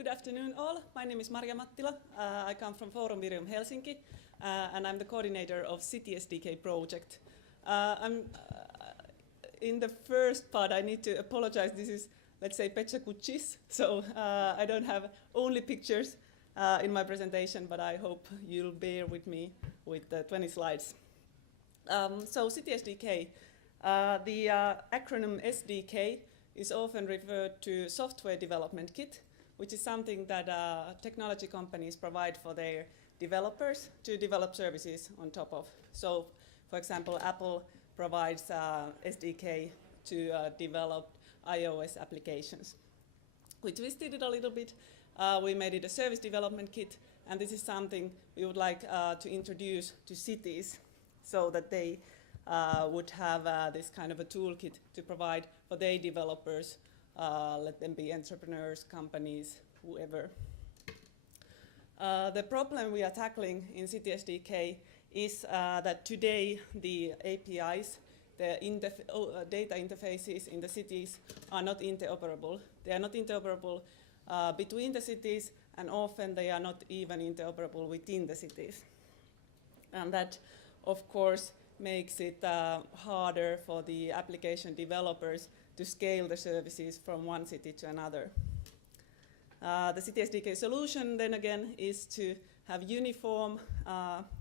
Good afternoon all. My name is Marja Mattila. I come from Forum Virium Helsinki, and I'm the coordinator of CitySDK project. In the first part, I need to apologize. This is, let's say, Pecca Kuchis, so I don't have only pictures in my presentation, but I hope you'll bear with me with the 20 slides. So CitySDK, the acronym SDK is often referred to software development kit, which is something that technology companies provide for their developers to develop services on top of. So, for example, Apple provides SDK to develop iOS applications. We twisted it a little bit. We made it a service development kit, and this is something we would like to introduce to cities so that they would have this kind of a toolkit to provide for their developers, let them be entrepreneurs, companies, whoever. The problem we are tackling in CitySDK is that today the APIs, the data interfaces in the cities are not interoperable. They are not interoperable between the cities, and often they are not even interoperable within the cities. And that, of course, makes it harder for the application developers to scale the services from one city to another. The CitySDK solution, then again, is to have uniform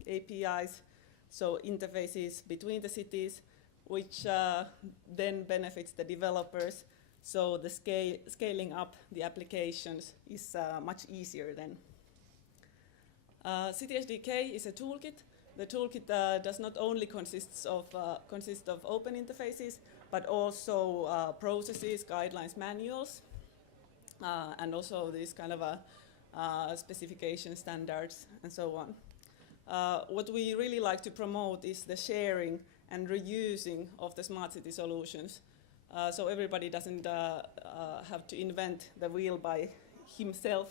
APIs, so interfaces between the cities, which then benefits the developers, so the scaling up the applications is much easier then. CitySDK is a toolkit. The toolkit does not only consist of open interfaces, but also processes, guidelines, manuals, and also these kind of specification standards and so on. What we really like to promote is the sharing and reusing of the smart city solutions. So everybody doesn't have to invent the wheel by himself,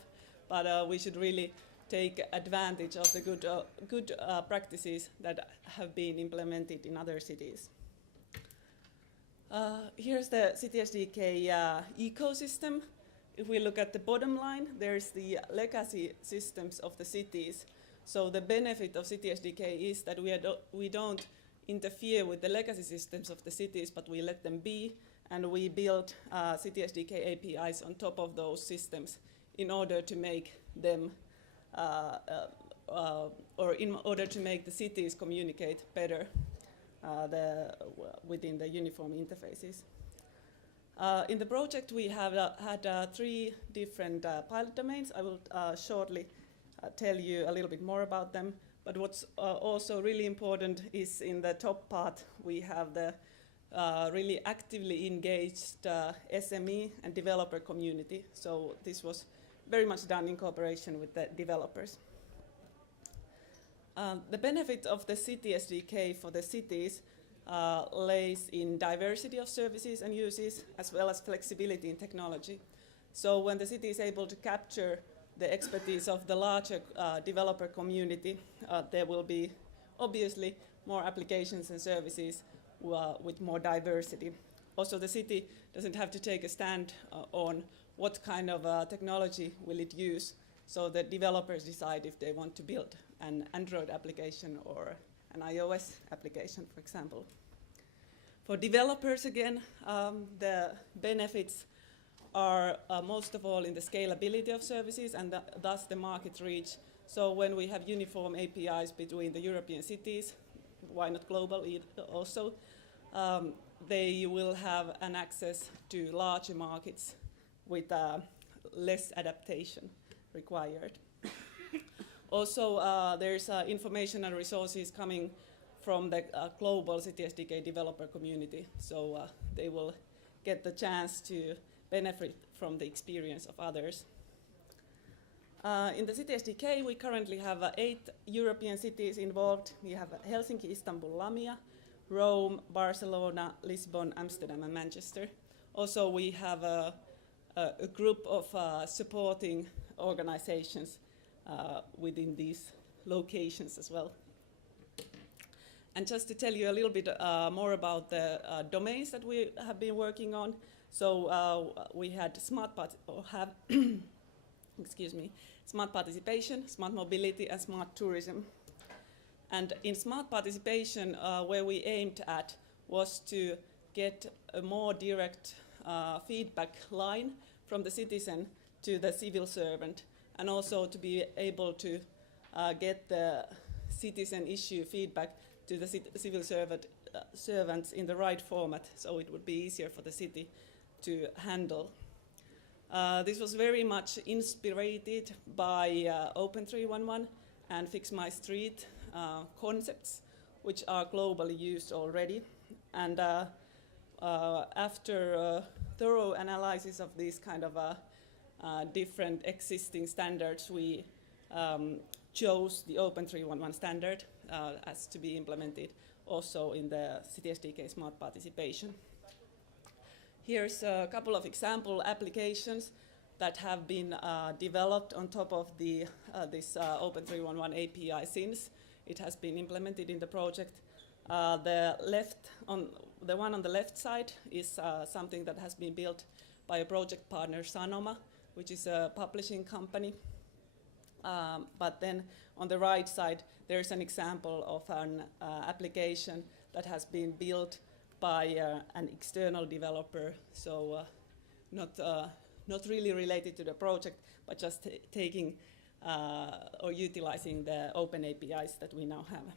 but we should really take advantage of the good practices that have been implemented in other cities. Here's the CitySDK ecosystem. If we look at the bottom line, there's the legacy systems of the cities. So the benefit of CitySDK is that we don't interfere with the legacy systems of the cities, but we let them be, and we build CitySDK APIs on top of those systems in order to make them or in order to make the cities communicate better within the uniform interfaces. In the project, we have had 3 different pilot domains. I will shortly tell you a little bit more about them. But what's also really important is in the top part, we have the really actively engaged SME and developer community. So this was very much done in cooperation with the developers. The benefit of the CitySDK for the cities lays in diversity of services and uses, as well as flexibility in technology. So when the city is able to capture the expertise of the larger developer community, there will be obviously more applications and services with more diversity. Also, the city doesn't have to take a stand on what kind of technology will it use, so the developers decide if they want to build an Android application or an iOS application, for example. For developers, again, the benefits are most of all in the scalability of services and thus the market reach. So when we have uniform APIs between the European cities, why not global also, they will have an access to larger markets with less adaptation required. Also, there's information and resources coming from the global CitySDK developer community, so they will get the chance to benefit from the experience of others. In the CitySDK, we currently have 8 European cities involved. We have Helsinki, Istanbul, Lamia, Rome, Barcelona, Lisbon, Amsterdam, and Manchester. Also, we have a group of supporting organizations within these locations as well. And just to tell you a little bit more about the domains that we have been working on. So we had smart smart participation, smart mobility, and smart tourism. And in smart participation, where we aimed at was to get a more direct feedback line from the citizen to the civil servant, and also to be able to get the citizen issue feedback to the civil servants in the right format, so it would be easier for the city to handle. This was very much inspired by Open 311 and Fix My Street concepts, which are globally used already. And after thorough analysis of these kind of different existing standards, we chose the Open 311 standard as to be implemented also in the CitySDK Smart Participation. Here's a couple of example applications that have been developed on top of the, this Open 311 API since it has been implemented in the project. The one on the left side is something that has been built by a project partner, Sanoma, which is a publishing company. But then on the right side, there's an example of an application that has been built by an external developer, so not really related to the project, but just taking or utilizing the open APIs that we now have.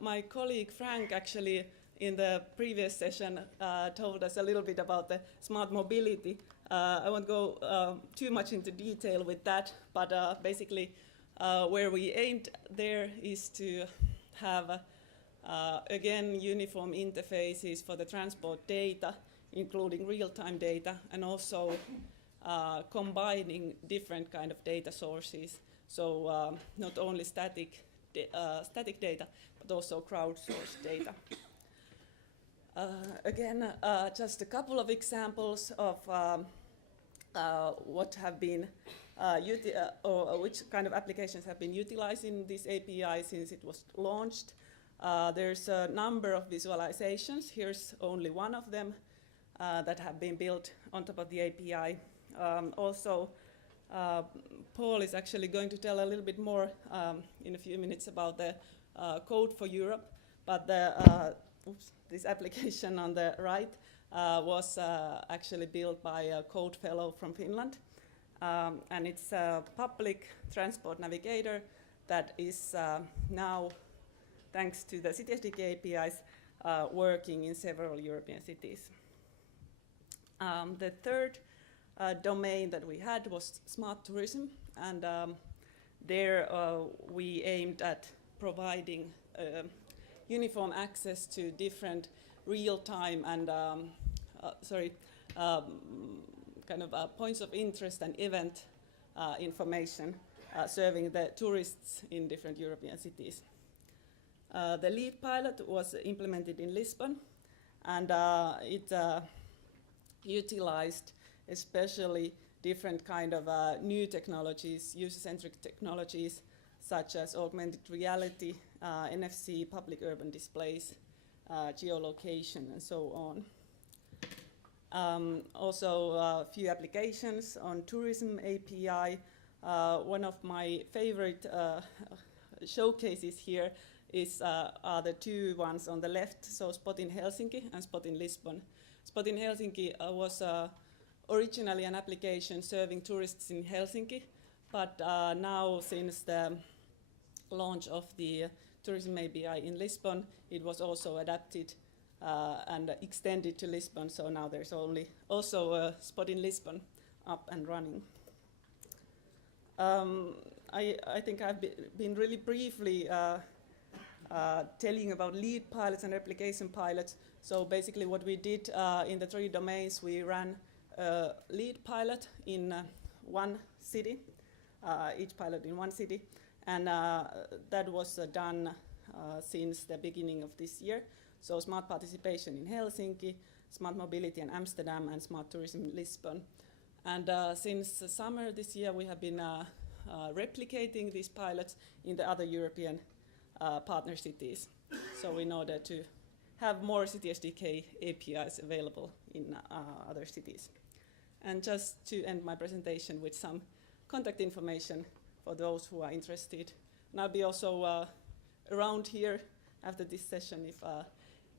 My colleague Frank actually in the previous session told us a little bit about the smart mobility. I won't go too much into detail with that, but basically where we aimed there is to have again uniform interfaces for the transport data, including real-time data, and also combining different kind of data sources. So not only static data, but also crowdsourced data. Again, just a couple of examples of what have been, or which kind of applications have been utilizing this API since it was launched. There's a number of visualizations. Here's only one of them that have been built on top of the API. Also, Paul is actually going to tell a little bit more in a few minutes about the Code for Europe, but this application on the right was actually built by a code fellow from Finland, and it's a public transport navigator that is now, thanks to the CitySDK APIs, working in several European cities. The third domain that we had was smart tourism, and there we aimed at providing uniform access to different real-time and kind of points of interest and event information serving the tourists in different European cities. The lead pilot was implemented in Lisbon, and it utilized especially different kind of new technologies, user-centric technologies, such as augmented reality, NFC, public urban displays, geolocation, and so on. Also a few applications on tourism API. One of my favorite showcases here are the two ones on the left, so Spot in Helsinki and Spot in Lisbon. Spot in Helsinki was originally an application serving tourists in Helsinki, but now since the launch of the tourism API in Lisbon, it was also adapted and extended to Lisbon, so now there's also a Spot in Lisbon up and running. I think I've been really briefly telling about lead pilots and replication pilots. So basically what we did in the three domains, we ran a lead pilot in one city, each pilot in one city, and that was done since the beginning of this year. So smart participation in Helsinki, smart mobility in Amsterdam, and smart tourism in Lisbon. And since summer this year, we have been replicating these pilots in the other European partner cities. So in order to have more CitySDK APIs available in other cities. And just to end my presentation with some contact information for those who are interested. And I'll be also around here after this session if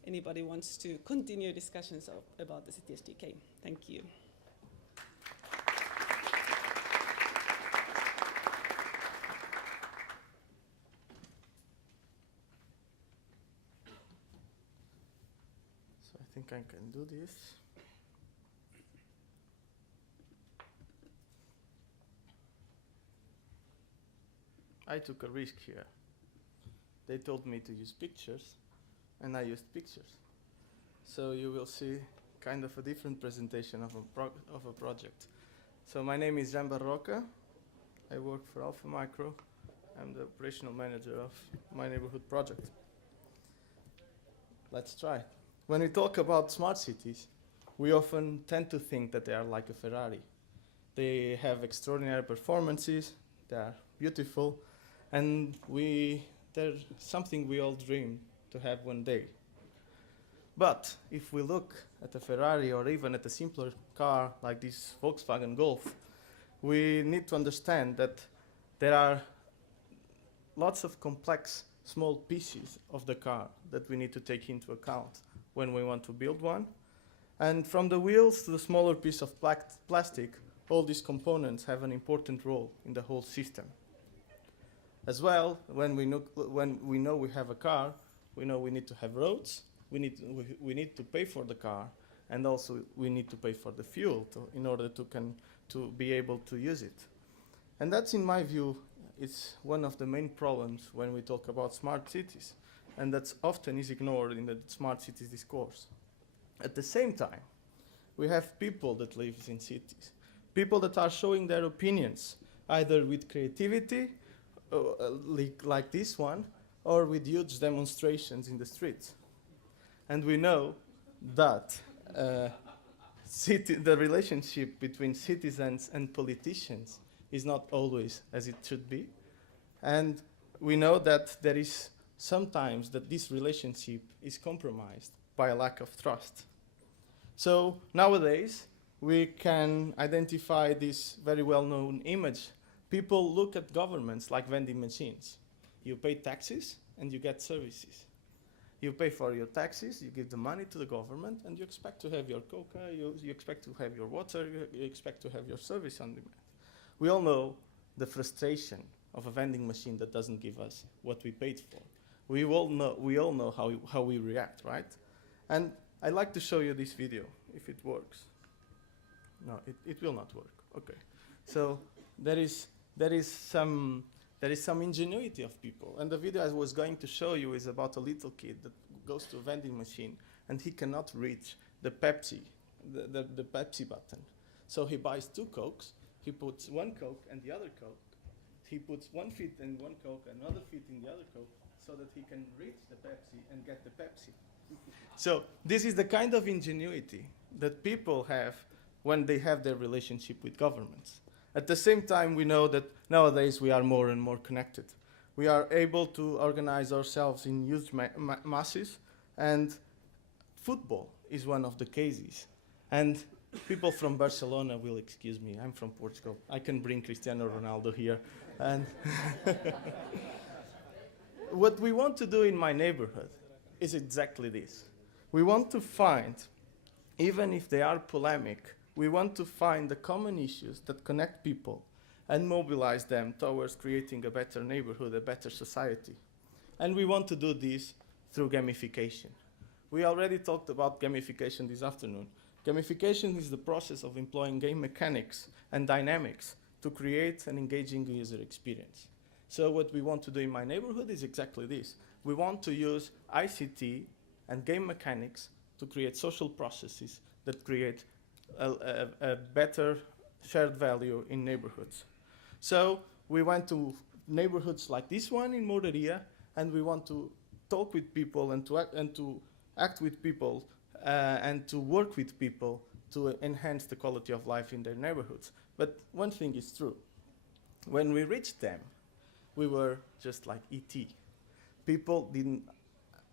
anybody wants to continue discussions about the CitySDK. Thank you. So I think I can do this. I took a risk here. They told me to use pictures, and I used pictures. So you will see kind of a different presentation of a project. So my name is Barroca. I work for Alfamicro. I'm the operational manager of my neighborhood project. Let's try. When we talk about smart cities, we often tend to think that they are like a Ferrari. They have extraordinary performances, they are beautiful, and they're something we all dream to have one day. But if we look at a Ferrari or even at a simpler car like this Volkswagen Golf, we need to understand that there are lots of complex small pieces of the car that we need to take into account when we want to build one. And from the wheels to the smaller piece of plastic, all these components have an important role in the whole system. As well, when we know we have a car, we know we need to have roads, we need to pay for the car, and also we need to pay for the fuel in order to be able to use it. And that's, in my view, it's one of the main problems when we talk about smart cities, and that's often is ignored in the smart cities discourse. At the same time, we have people that live in cities, people that are showing their opinions, either with creativity, like this one, or with huge demonstrations in the streets. And we know that the relationship between citizens and politicians is not always as it should be. And we know that there is sometimes that this relationship is compromised by a lack of trust. So nowadays, we can identify this very well-known image. People look at governments like vending machines. You pay taxes and you get services. You pay for your taxes, you give the money to the government, and you expect to have your coca, you expect to have your water, you expect to have your service on demand. We all know the frustration of a vending machine that doesn't give us what we paid for. We all know how we react, right? And I'd like to show you this video, if it works. No, it will not work. Okay. So there is some ingenuity of people. And the video I was going to show you is about a little kid that goes to a vending machine and he cannot reach the Pepsi button. So he buys 2 Cokes, he puts 1 Coke and the other Coke, he puts 1 foot in 1 Coke, another foot in the other Coke, so that he can reach the Pepsi and get the Pepsi. So this is the kind of ingenuity that people have when they have their relationship with governments. At the same time, we know that nowadays we are more and more connected. We are able to organize ourselves in huge masses, and football is one of the cases. And people from Barcelona will excuse me, I'm from Portugal. I can bring Cristiano Ronaldo here. And what we want to do in my neighborhood is exactly this. We want to find, even if they are polemic, we want to find the common issues that connect people and mobilize them towards creating a better neighborhood, a better society. And we want to do this through gamification. We already talked about gamification this afternoon. Gamification is the process of employing game mechanics and dynamics to create an engaging user experience. So what we want to do in my neighborhood is exactly this. We want to use ICT and game mechanics to create social processes that create a better shared value in neighborhoods. So we went to neighborhoods like this one in Mouraria, and we want to talk with people and to act with people and to work with people to enhance the quality of life in their neighborhoods. But one thing is true. When we reached them, we were just like E.T. People didn't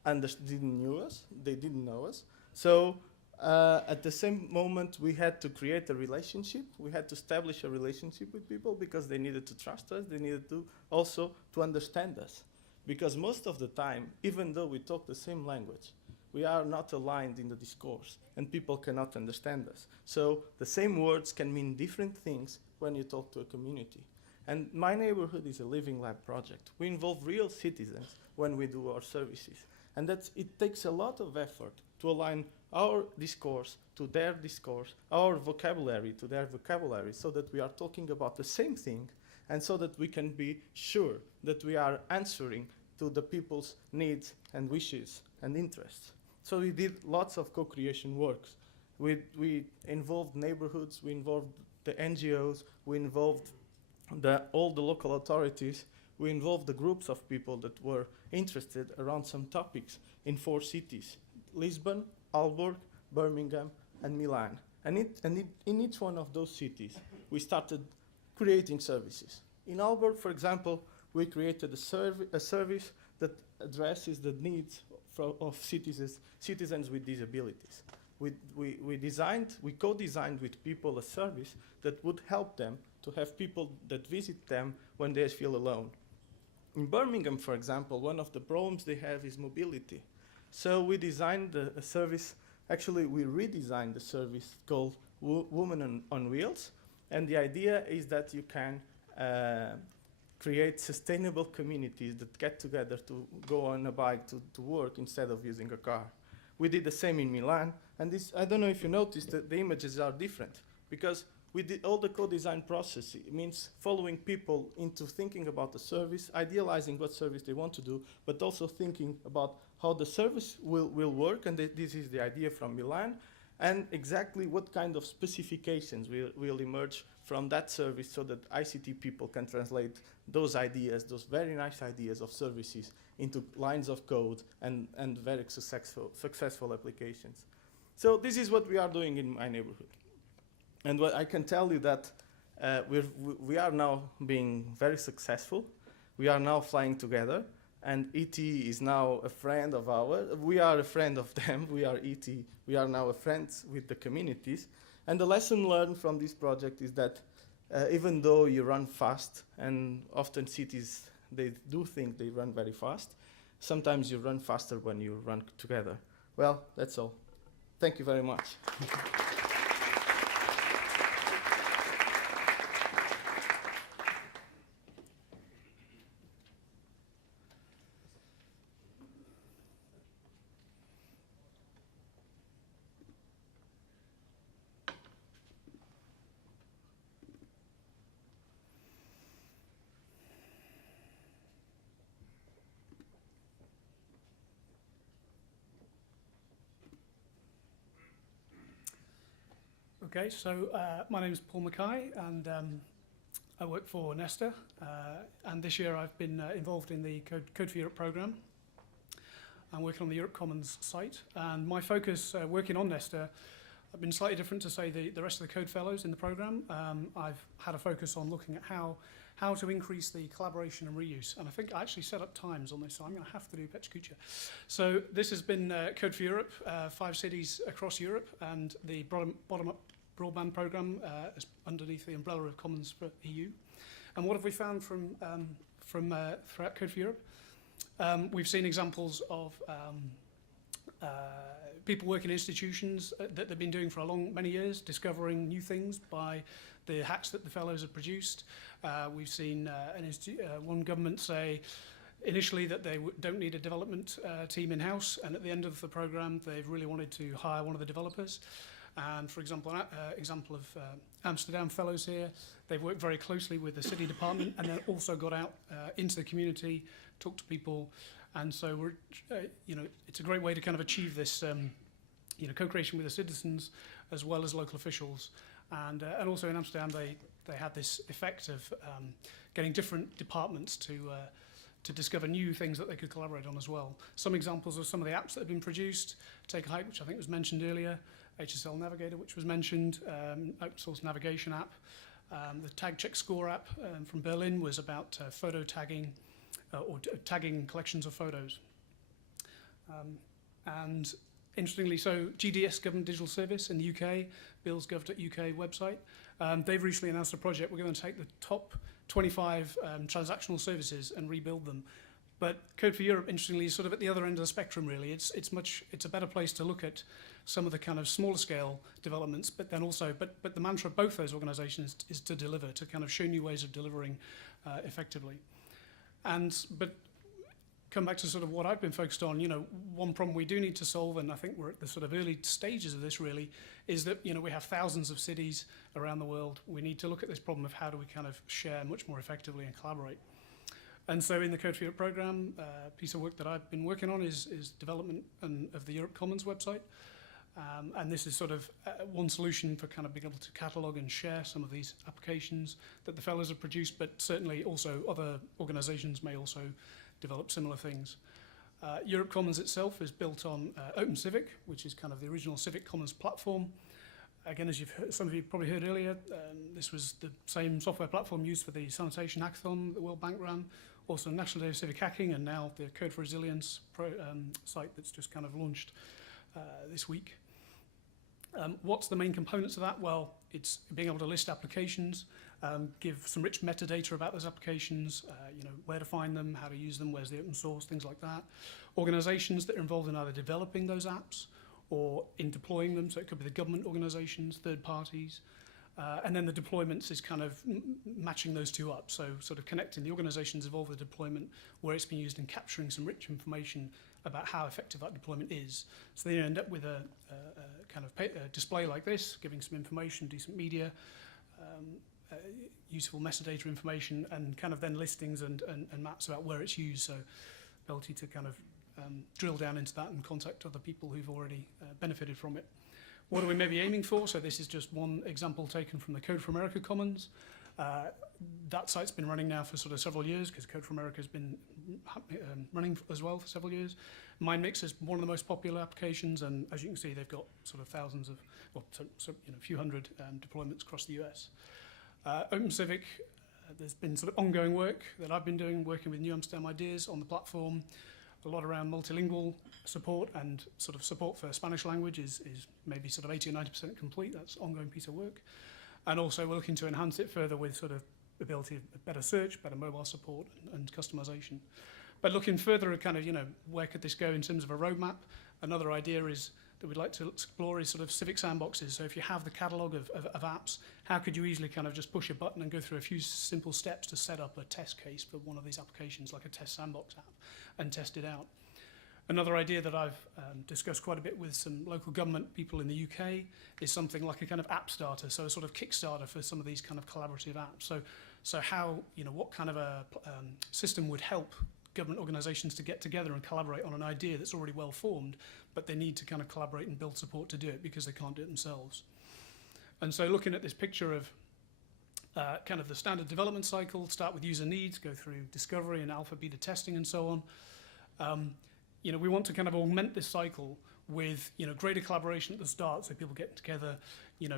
know us, they didn't know us. So At the same moment, we had to create a relationship. We had to establish a relationship with people because they needed to trust us. They needed to also to understand us. Because most of the time, even though we talk the same language, we are not aligned in the discourse and people cannot understand us. So the same words can mean different things when you talk to a community. And My Neighborhood is a living lab project. We involve real citizens when we do our services. And it takes a lot of effort to align our discourse to their discourse, our vocabulary to their vocabulary, so that we are talking about the same thing and so that we can be sure that we are answering to the people's needs and wishes and interests. So we did lots of co-creation works. We involved neighborhoods, we involved the NGOs, we involved all the local authorities, we involved the groups of people that were interested around some topics in 4 cities: Lisbon, Aalborg, Birmingham, and Milan. And in each one of those cities, we started creating services. In Aalborg, for example, we created a service that addresses the needs of citizens with disabilities. We co-designed with people a service that would help them to have people that visit them when they feel alone. In Birmingham, for example, one of the problems they have is mobility. So we designed a service, actually we redesigned the service called Women on Wheels. And the idea is that you can create sustainable communities that get together to go on a bike to work instead of using a car. We did the same in Milan. And this, I don't know if you noticed that the images are different because we did all the co-design process. It means following people into thinking about the service, idealizing what service they want to do, but also thinking about how the service will work, and this is the idea from Milan, and exactly what kind of specifications will emerge from that service so that ICT people can translate those ideas, those very nice ideas of services into lines of code and very successful applications. So this is what we are doing in My Neighborhood. And what I can tell you that we are now being very successful. We are now flying together, and ET is now a friend of ours. We are a friend of them. We are ET. We are now friends with the communities. And the lesson learned from this project is that even though you run fast, and often cities, they do think they run very fast, sometimes you run faster when you run together. Well, that's all. Thank you very much. Okay, so my name is Paul MacKay, and I work for Nesta. And this year I've been involved in the Code for Europe programme. I'm working on the Europe Commons site, and my focus working on Nesta have been slightly different to, say, the rest of the Code Fellows in the programme. I've had a focus on looking at how to increase the collaboration and reuse. And I think I actually set up times on this, so I'm going to have to do Pechkucha. So this has been Code for Europe, 5 cities across Europe, and the bottom-up broadband programme is underneath the umbrella of Commons for EU. And what have we found from throughout Code for Europe? We've seen examples of people working in institutions that they've been doing for many years, discovering new things by the hacks that the fellows have produced. We've seen one government say initially that they don't need a development team in-house, and at the end of the programme they've really wanted to hire one of the developers. And for example, example of Amsterdam fellows here, they've worked very closely with the city department and then also got out into the community, talked to people, and so we're, it's a great way to kind of achieve this, co-creation with the citizens as well as local officials. And also in Amsterdam, they had this effect of getting different departments to discover new things that they could collaborate on as well. Some examples of some of the apps that have been produced: Take a Hike, which I think was mentioned earlier, HSL Navigator, which was mentioned, open source navigation app. The Tag Check Score app from Berlin was about photo tagging or tagging collections of photos. And interestingly, so GDS, Government Digital Service in the UK, billsgov.uk website, they've recently announced a project. We're going to take the top 25 transactional services and rebuild them. But Code for Europe, interestingly, is sort of at the other end of the spectrum, really. It's a better place to look at some of the kind of smaller scale developments, but then also, but the mantra of both those organizations is to deliver, to kind of show new ways of delivering effectively. But come back to sort of what I've been focused on, one problem we do need to solve, and I think we're at the sort of early stages of this really, is that, we have thousands of cities around the world. We need to look at this problem of how do we kind of share much more effectively and collaborate. And so in the Code for Europe program, a piece of work that I've been working on is development of the Europe Commons website. And this is sort of one solution for kind of being able to catalogue and share some of these applications that the fellows have produced, but certainly also other organisations may also develop similar things. Europe Commons itself is built on OpenCivic, which is kind of the original Civic Commons platform. Again, as some of you probably heard earlier, this was the same software platform used for the sanitation hackathon that the World Bank ran, also National Day of Civic Hacking, and now the Code for Resilience site that's just kind of launched this week. What's the main components of that? Well, it's being able to list applications, give some rich metadata about those applications, where to find them, how to use them, where's the open source, things like that. Organizations that are involved in either developing those apps or in deploying them, so it could be the government organizations, third parties, and then the deployments is kind of matching those two up, so sort of connecting the organizations involved with the deployment, where it's been used and capturing some rich information about how effective that deployment is. So then you end up with a kind of display like this, giving some information, decent media, useful metadata information, and kind of then listings and maps about where it's used, so ability to kind of drill down into that and contact other people who've already benefited from it. What are we maybe aiming for? So this is just one example taken from the Code for America Commons. That site's been running now for sort of several years, because Code for America has been running as well for several years. MindMix is one of the most popular applications, and as you can see, they've got sort of thousands of, well, a few hundred deployments across the US. OpenCivic, there's been sort of ongoing work that I've been doing, working with New Amsterdam Ideas on the platform. A lot around multilingual support, and sort of support for Spanish language is maybe sort of 80 or 90% complete. That's an ongoing piece of work. And also we're looking to enhance it further with sort of ability of better search, better mobile support, and customization. But looking further at kind of, where could this go in terms of a roadmap? Another idea is that we'd like to explore is sort of civic sandboxes. So if you have the catalogue of apps, how could you easily kind of just push a button and go through a few simple steps to set up a test case for one of these applications, like a test sandbox app, and test it out? Another idea that I've discussed quite a bit with some local government people in the UK is something like a kind of app starter, so a sort of Kickstarter for some of these kind of collaborative apps. So how, what kind of a system would help government organisations to get together and collaborate on an idea that's already well formed, but they need to kind of collaborate and build support to do it because they can't do it themselves. And so looking at this picture of kind of the standard development cycle, start with user needs, go through discovery and alpha, beta testing and so on. We want to kind of augment this cycle with greater collaboration at the start, so people get together,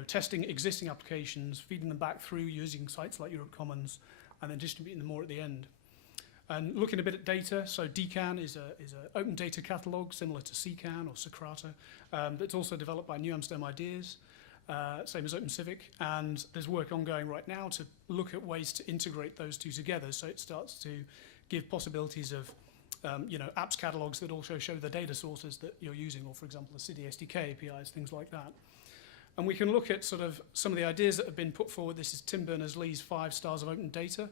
testing existing applications, feeding them back through using sites like Europe Commons, and then distributing them more at the end. And looking a bit at data, so DCAN is an open data catalog similar to CCAN or Socrata, that's also developed by New Amsterdam Ideas, same as OpenCivic, and there's work ongoing right now to look at ways to integrate those two together, so it starts to give possibilities of apps catalogs that also show the data sources that you're using, or for example the CitySDK APIs, things like that. And we can look at sort of some of the ideas that have been put forward. This is Tim Berners-Lee's 5 stars of open data,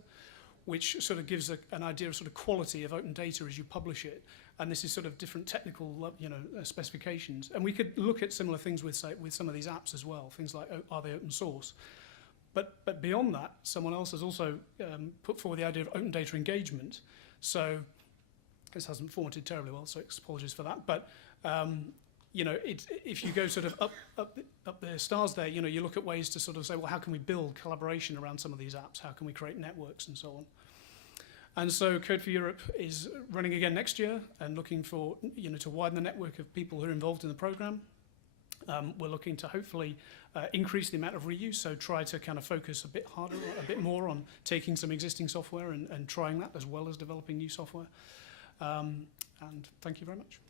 which sort of gives an idea of sort of quality of open data as you publish it. And this is sort of different technical specifications. And we could look at similar things with some of these apps as well, things like, are they open source? But beyond that, someone else has also put forward the idea of open data engagement. So this hasn't formatted terribly well, so apologies for that. But if you go sort of up the stars there, you look at ways to sort of say, well, how can we build collaboration around some of these apps? How can we create networks and so on? And so Code for Europe is running again next year and looking for, to widen the network of people who are involved in the program. We're looking to hopefully increase the amount of reuse, so try to kind of focus a bit harder, a bit more on taking some existing software and trying that as well as developing new software. And thank you very much.